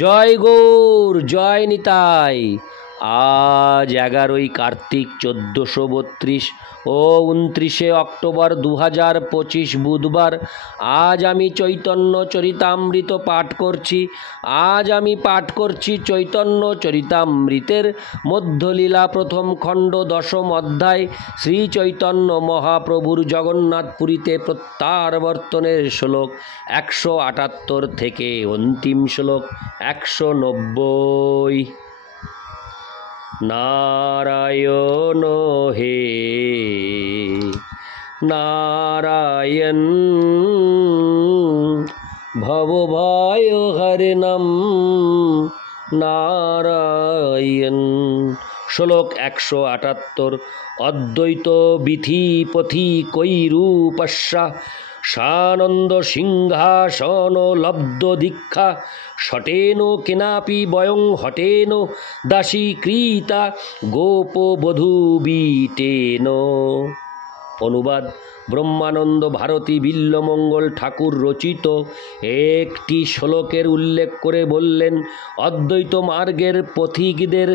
জয় গৌর, জয় নিতাই। আজ 11ই কার্তিক 1432 ও 29শে অক্টোবর 2025 বুধবার। আজ আমি চৈতন্য চরিতামৃত পাঠ করছি। আমি পাঠ করছি চৈতন্য চরিতামৃতের মধ্যলীলা প্রথম খণ্ড 10ম অধ্যায়। শ্রী চৈতন্য মহাপ্রভুর জগন্নাথপুরীতে প্রত্যাবর্তনের শ্লোক 178 থেকে অন্তিম শ্লোক 190। নারায়ণ হে নারায়ণ, ভবভয় হরিণম নারায়ণ। শ্লোক 178। অদ্বৈত বিধি পথি কৈরূপস্যা সানন্দ সিংহাসন লব্ধ দীক্ষা শটেন কেনাপি বয়ং হটেন দাসীকৃতা গোপবধূবিটেন। অনুবাদ: ব্রহ্মানন্দ ভারতী বিল্বমঙ্গল ঠাকুর রচিত একটি শ্লোকের উল্লেখ করে বললেন, অদ্বৈত মার্গের পথিকদের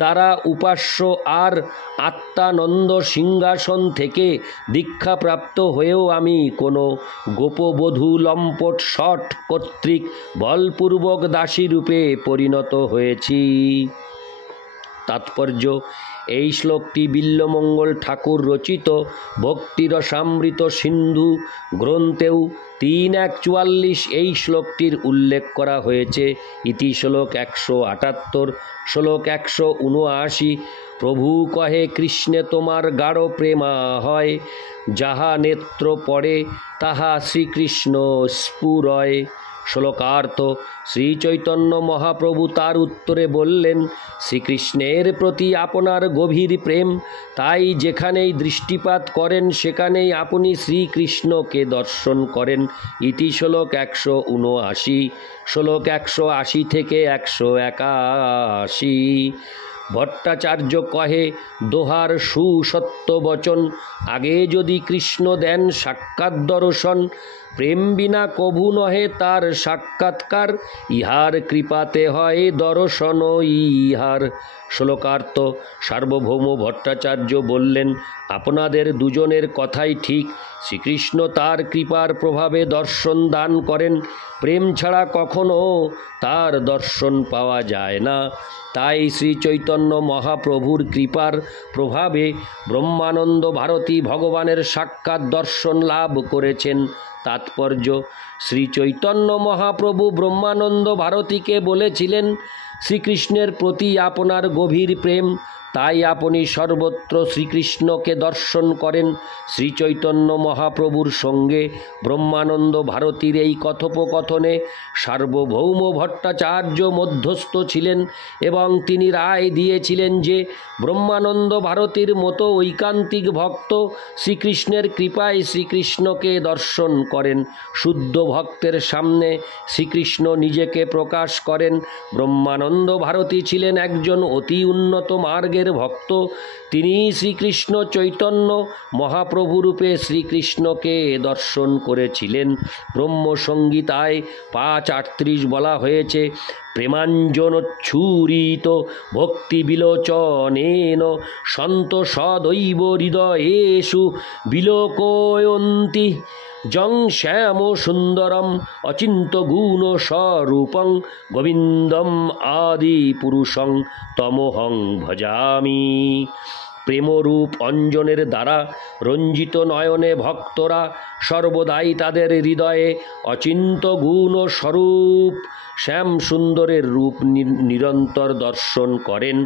দ্বারা উপাস্য আর আত্মানন্দ সিংহাসন থেকে দীক্ষাপ্রাপ্ত হয়েও আমি কোনো গোপবধূ লম্পট শট কর্তৃক বলপূর্বক দাসীরূপে পরিণত হয়েছি। তাৎপর্য: এই শ্লোকটি বিল্বমঙ্গল ঠাকুর রচিত ভক্তিরসামৃত সিন্ধু গ্রন্থেও 3.1.44 এই শ্লোকটির উল্লেখ করা হয়েছে। ইতি শ্লোক 178। শ্লোক 179। প্রভু কহে কৃষ্ণে তোমার গাঢ় প্রেমা হয়, যাহা নেত্র পড়ে তাহা শ্রীকৃষ্ণ স্ফুরয়। শ্লোকার্থ: শ্রী চৈতন্য মহাপ্রভু তার উত্তরে বললেন, শ্রীকৃষ্ণের প্রতি আপনার গভীর প্রেম, তাই যেখানেই দৃষ্টিপাত করেন সেখানেই আপনি শ্রীকৃষ্ণকে দর্শন করেন। ইতি শ্লোক 179। শ্লোক 180 থেকে 181। ভট্টাচার্য কহে, দোহার সুসত্য বচন, আগে যদি কৃষ্ণ দেন সাক্ষাৎ দর্শন, প্রেম বিনা কভু নহে তার সাক্ষাৎকার, ইহার কৃপাতে হয় দর্শন ইহার। শ্লোকার্থ: সার্বভৌম ভট্টাচার্য বললেন, আপনাদের দুজনের কথাই ঠিক। শ্রীকৃষ্ণ তার কৃপার প্রভাবে দর্শন দান করেন, প্রেম ছাড়া কখনো তার দর্শন পাওয়া যায় না। তাই শ্রী চৈতন্য মহাপ্রভুর কৃপার প্রভাবে ব্রহ্মানন্দ ভারতী ভগবানের সাক্ষাৎ দর্শন লাভ করেছেন। তাৎপর্য: শ্রী চৈতন্য মহাপ্রভু ব্রহ্মানন্দ ভারতীকে বলেছিলেন, শ্রীকৃষ্ণের প্রতি আপনার গভীর প্রেম, তাই আপনি সর্বত্র শ্রীকৃষ্ণকে দর্শন করেন। শ্রী চৈতন্য মহাপ্রভুর সঙ্গে ব্রহ্মানন্দ ভারতীর এই কথোপকথনে সার্বভৌম ভট্টাচার্য মধ্যস্থ ছিলেন এবং তিনি রায় দিয়েছিলেন যে ব্রহ্মানন্দ ভারতীর মতো ঐকান্তিক ভক্ত শ্রীকৃষ্ণের কৃপায় শ্রীকৃষ্ণকে দর্শন করেন। শুদ্ধ ভক্তের সামনে শ্রীকৃষ্ণ নিজেকে প্রকাশ করেন। ব্রহ্মানন্দ ভারতী ছিলেন একজন অতি উন্নত মার্গের ভক্ত। তিনি শ্রীকৃষ্ণ চৈতন্য মহাপ্রভুরূপে শ্রীকৃষ্ণকে দর্শন করেছিলেন। ব্রহ্মসংগীতায় 5:38 বলা হয়েছে, প্রেমাঞ্জনোচ্ছুরিত ভক্তি বিলোচনেন সন্ত সদৈব হৃদয়েষু বিলোকয়ন্তি যং শ্যাম সুন্দরম অচিন্ত গুণ স্বরূপং গোবিন্দম আদি পুরুষং তমহং ভজামি। প্রেমরূপ অঞ্জনের দ্বারা রঞ্জিত নয়নে ভক্তরা সর্বদাই তাদের হৃদয়ে অচিন্ত গুণ স্বরূপ শ্যাম সুন্দরের রূপ নিরন্তর দর্শন করেন।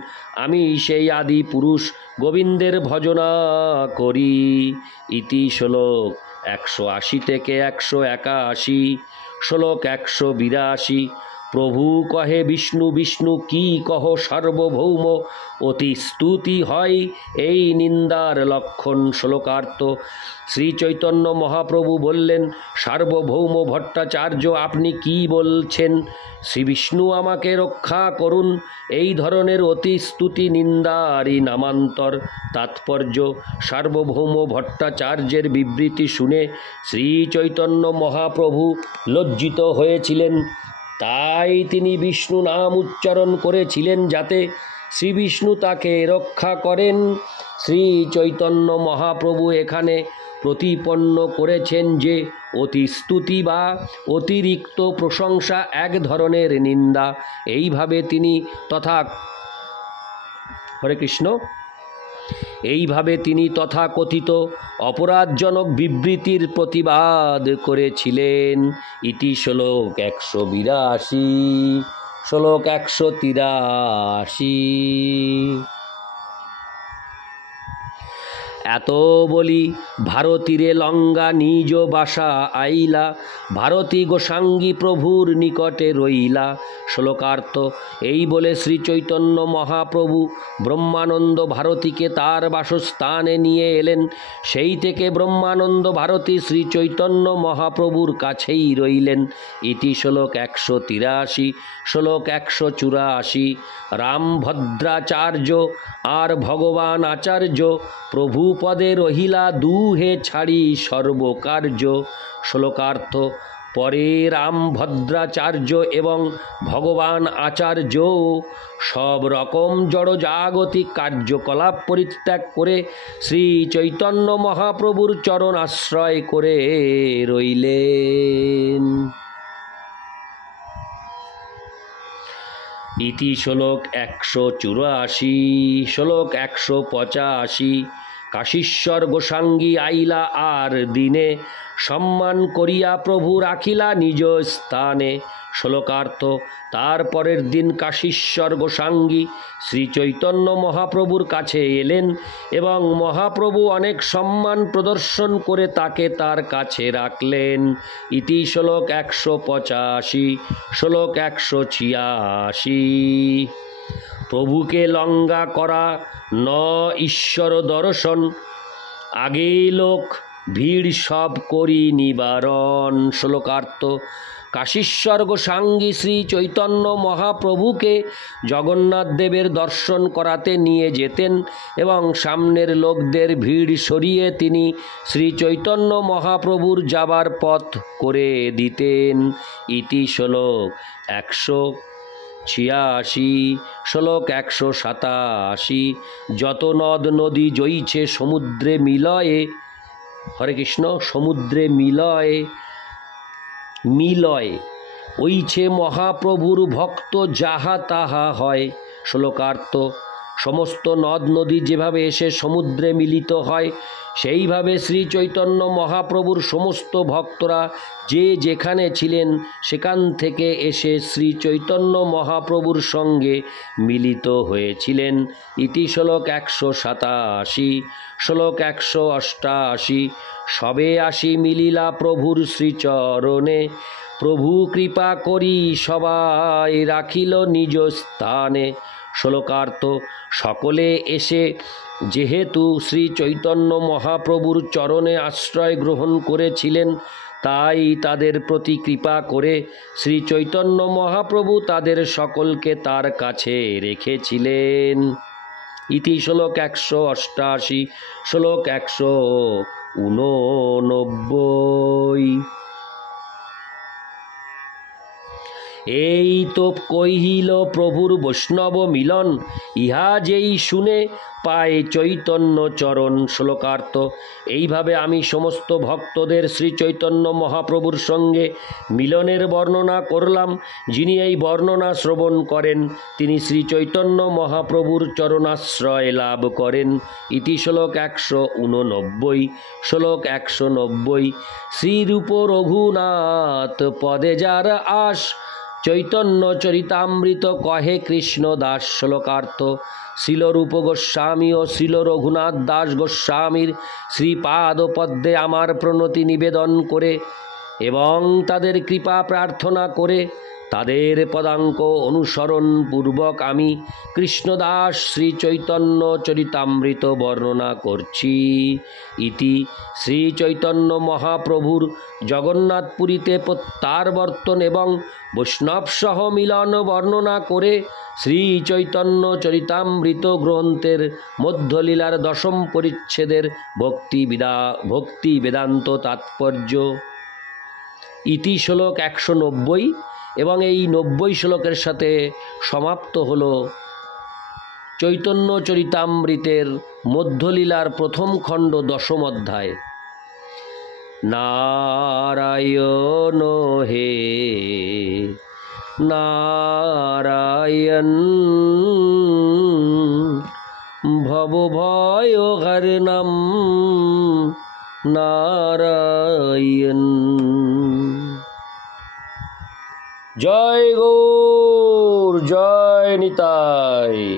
আমি সেই আদি পুরুষ গোবিন্দের ভজনা করি। ইতি শ্লোক 180 থেকে 181। শ্লোক 182। প্রভু কহে বিষ্ণু বিষ্ণু কি কহ সার্বভৌম, অতি স্তুতি হয় এই নিন্দার লক্ষণ। শ্লোকার্থ: শ্রী চৈতন্য মহাপ্রভু বললেন, সার্বভৌম ভট্টাচার্য আপনি কি বলছেন? শ্রী বিষ্ণু আমাকে রক্ষা করুন। এই ধরনের অতি স্তুতি নিন্দারই নামান্তর। তাৎপর্য: সার্বভৌম ভট্টাচার্যের বিবৃতি শুনে শ্রী চৈতন্য মহাপ্রভু লজ্জিত হয়েছিলেন। তাই তিনি বিষ্ণু নাম উচ্চারণ করেছিলেন যাতে শ্রী বিষ্ণু তাকে রক্ষা করেন। শ্রী চৈতন্য মহাপ্রভু এখানে প্রতিপন্ন করেছেন যে অতিস্তুতি বা অতিরিক্ত প্রশংসা এক ধরনের নিন্দা। এইভাবে তিনি তথাকথিত অপরাধজনক বিবৃতির প্রতিবাদ করেছিলেন। ইতি শ্লোক 182। শ্লোক 183। এত বলি ভারতীরে লঙ্গা নিজ বাসা আইলা, ভারতী গোসাঙ্গী প্রভুর নিকটে রইলা। শ্লোকার্থ: এই বলে শ্রী চৈতন্য মহাপ্রভু ব্রহ্মানন্দ ভারতীকে তার বাসস্থানে নিয়ে এলেন। সেই থেকে ব্রহ্মানন্দ ভারতী শ্রী চৈতন্য মহাপ্রভুর কাছেই রইলেন। ইতি শ্লোক 183। শ্লোক 184। রামভদ্রাচার্য আর ভগবান আচার্য প্রভু পদে রহিলা দুহে ছাড়ি সর্বকার্য। শ্লোকার্থ: পরে রামভদ্রাচার্য এবং ভগবান আচার্য সব রকম জড়জাগতিক কার্যকলাপ পরিত্যাগ করে শ্রী চৈতন্য মহাপ্রভুর চরণ আশ্রয় করে রইলেন। ইতি শ্লোক 184। শ্লোক 185। কাশীশ্বর গোসাঙ্গী আইলা আর দিনে, সম্মান করিয়া প্রভু রাখিলা নিজ স্থানে। শ্লোকার্থ: তার পরের দিন কাশীশ্বর গোসাঙ্গী শ্রী চৈতন্য মহাপ্রভুর কাছে এলেন এবং মহাপ্রভু অনেক সম্মান প্রদর্শন করে তাকে তার কাছে রাখলেন। ইতি শ্লোক 185। শ্লোক 186। প্রভুকে লঙ্ঘা করা ন ঈশ্বর দর্শন, আগে লোক ভিড় সব করি নিবারণ। শ্লোকার্থ: কাশীশ্বর গোসাঙ্গী শ্রী চৈতন্য মহাপ্রভুকে জগন্নাথ দেবের দর্শন করাতে নিয়ে যেতেন এবং সামনের লোকদের ভিড় সরিয়ে তিনি শ্রী চৈতন্য মহাপ্রভুর যাবার পথ করে দিতেন। ইতি শ্লোক 186। শ্লোক 187। যত নদ নদী জইছে সমুদ্রে মিলয়ে, হরে কৃষ্ণ, সমুদ্রে মিলয় ওইছে মহাপ্রভুর ভক্ত যাহা তাহা হয়। শ্লোকার্থ: সমস্ত নদ নদী যেভাবে এসে সমুদ্রে মিলিত হয়, সেইভাবে শ্রী চৈতন্য মহাপ্রভুর সমস্ত ভক্তরা যে যেখানে ছিলেন সেখান থেকে এসে শ্রী চৈতন্য মহাপ্রভুর সঙ্গে মিলিত হয়েছিলেন। ইতি শ্লোক 187। শ্লোক 188। সবে আসি মিলিলা প্রভুর শ্রীচরণে, প্রভু কৃপা করি সবাই রাখিল নিজ স্থানে। শ্লোকার্থ: সকলে এসে যেহেতু শ্রী চৈতন্য মহাপ্রভুর চরণে আশ্রয় গ্রহণ করেছিলেন, তাই তাদের প্রতি কৃপা করে শ্রী চৈতন্য মহাপ্রভু তাদের সকলকে তার কাছে রেখেছিলেন। ইতি শ্লোক 188। শ্লোক 189। এই তো কহিল প্রভুর বৈষ্ণব মিলন, ইহা যেই শুনে পায় চৈতন্য চরণ। শ্লোকার্থ: এইভাবে আমি সমস্ত ভক্তদের শ্রী চৈতন্য মহাপ্রভুর সঙ্গে মিলনের বর্ণনা করলাম। যিনি এই বর্ণনা শ্রবণ করেন তিনি শ্রী চৈতন্য মহাপ্রভুর চরণাশ্রয় লাভ করেন। ইতি শ্লোক 189। শ্লোক 190। শ্রীরূপ রঘুনাথ পদে যার আস, চৈতন্য চরিতামৃত কহে কৃষ্ণ দাস। শ্লোকার্থ: শ্রীলরূপ গোস্বামী ও শ্রীল রঘুনাথ দাস গোস্বামীর শ্রীপাদ পদ্মে আমার প্রণতি নিবেদন করে এবং তাদের কৃপা প্রার্থনা করে তাদের পদাঙ্ক অনুসরণ পূর্বক আমি কৃষ্ণদাস শ্রী চৈতন্য চরিতামৃত বর্ণনা করছি। ইতি শ্রী চৈতন্য মহাপ্রভুর জগন্নাথপুরীতে প্রত্যাবর্তন এবং বৈষ্ণবসহ মিলন বর্ণনা করে শ্রী চৈতন্য চরিতামৃত গ্রন্থের মধ্যলীলার 10ম পরিচ্ছেদের ভক্তি বেদান্ত তাৎপর্য। ইতি শ্লোক 190। এবং এই 90 শ্লোকের সাথে সমাপ্ত হল চৈতন্য চরিতামৃতের মধ্যলীলার প্রথম খণ্ড 10ম অধ্যায়। নারায়ণ হে নারায়ণ ভবভয় হরণম নারায়ণ। জয় গৌর, জয় নিতাই।